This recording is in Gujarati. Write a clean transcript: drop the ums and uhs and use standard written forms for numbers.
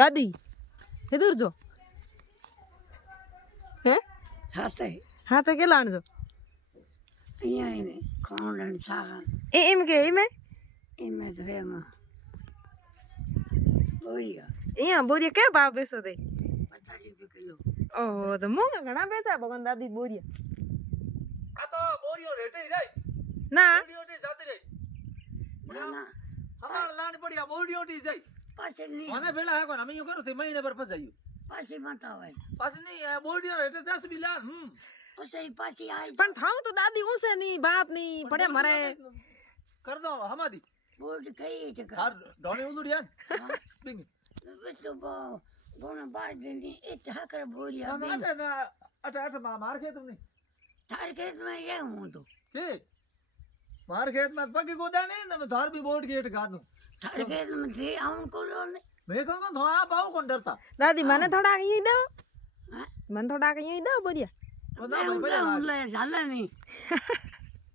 દાદી હે દૂર જો હે હાથે હા તો કેટલા આણજો અહીંયા એને ખોંડ સાગર એમ કે એમ એમાં તો એમાં બોલ્યા અહીંયા બોરિયા કે ભાવ બેસો તે 50 રૂપિયા કિલો ઓહો તો મોંઘા ઘણા બેસા ભગવાન દાદી બોરિયા આ તો બોરીઓ રેટે રહી ના બોરીઓ થી જાતી રહી ના ના હમાર લાણ પડી આ બોરીઓ થી જાય પાછી નહીં મને ભેળા હા કોણ અમે યો કરો છે મહિને પર ફસાયું પાછી બતાવાય પાછી નહીં આ બોરીઓ રેટે 10 બિલાલ પછી પાછી આવી પણ થાઉં તો દાદી ઊંસે ની બાપ ની પડે મરે કર દો હમાદી બોર્ડ કઈ છે હાર ડોણી ઉલડ્યા બિંગ તો ગોણા બાર દેની એ ઠાકર બોલ્યા અટ માર ખેત તમને તાર ખેતમાં ગયા હું તો કે માર ખેત માં પગે ગોદા નહીં તમે ધાર બી બોર્ડ ગેટ ગાદું તાર ખેતમાં જે આવું કોલો ને મેં કહું તો આ બાવ કોણ ડરતા દાદી મને થોડા અહીં દો હા મને થોડા અહીં દો બોરિયા હું લે ઝાલા નહીં